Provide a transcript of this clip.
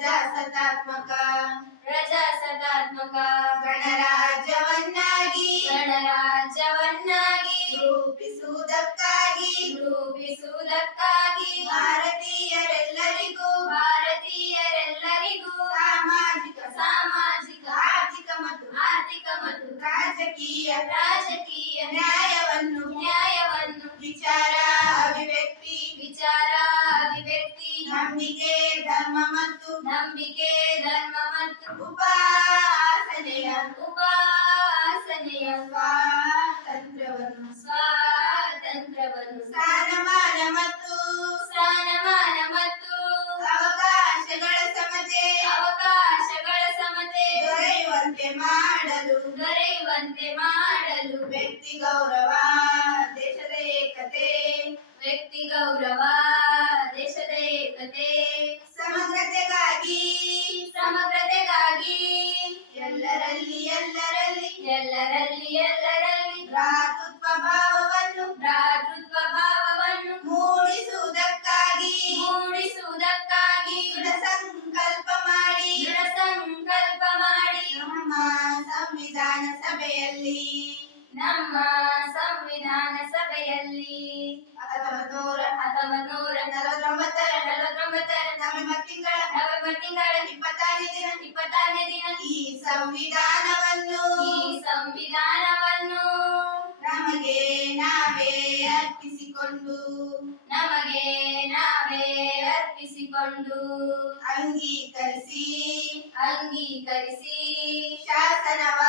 ಪ್ರಜಾಸತ್ತಾತ್ಮಕ ಪ್ರಜಾಸತ್ತಾತ್ಮಕ ಗಣರಾಜ್ಯವನ್ನಾಗಿ ರೂಪಿಸುವುದಕ್ಕಾಗಿ ಭಾರತೀಯರೆಲ್ಲರಿಗೂ ಸಾಮಾಜಿಕ ಆರ್ಥಿಕ ಮತ್ತು ರಾಜಕೀಯ ನ್ಯಾಯವನ್ನು ವಿಚಾರ ಅಭಿವ್ಯಕ್ತಿ ನಂಬಿಕೆ ಧರ್ಮ ಮತ್ತು ಉಪಾಸನೆಯ ಸ್ವಾತಂತ್ರ್ಯವನ್ನು ಸ್ಥಾನಮಾನ ಮತ್ತು ಅವಕಾಶಗಳ ಸಮತೆ ದೊರೆಯುವಂತೆ ಮಾಡಲು ವ್ಯಕ್ತಿ ಗೌರವ ದೇಶದ ಏಕತೆ ಸಮಗ್ರತೆಗಾಗಿ ಎಲ್ಲರಲ್ಲಿ ಭ್ರಾತೃತ್ವ ಭಾವವನ್ನು ಮೂಡಿಸುವುದಕ್ಕಾಗಿ ದೃಢ ಸಂಕಲ್ಪ ಮಾಡಿ ನಮ್ಮ ಸಂವಿಧಾನ ಸಭೆಯಲ್ಲಿ 1949 ನವೆಂಬರ್ ತಿಂಗಳ 26ನೇ ದಿನ ಈ ಸಂವಿಧಾನವನ್ನು ನಮಗೆ ನಾವೇ ಅರ್ಪಿಸಿಕೊಂಡು ಅಂಗೀಕರಿಸಿ ಶಾಸನವಾಗಿ